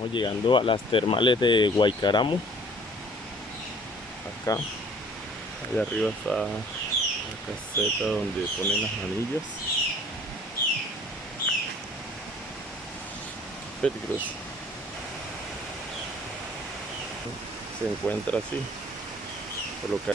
Estamos llegando a las termales de Guaycaramo. Acá, allá arriba está la caseta donde ponen las manillas. Peligroso. Se encuentra así. Colocar.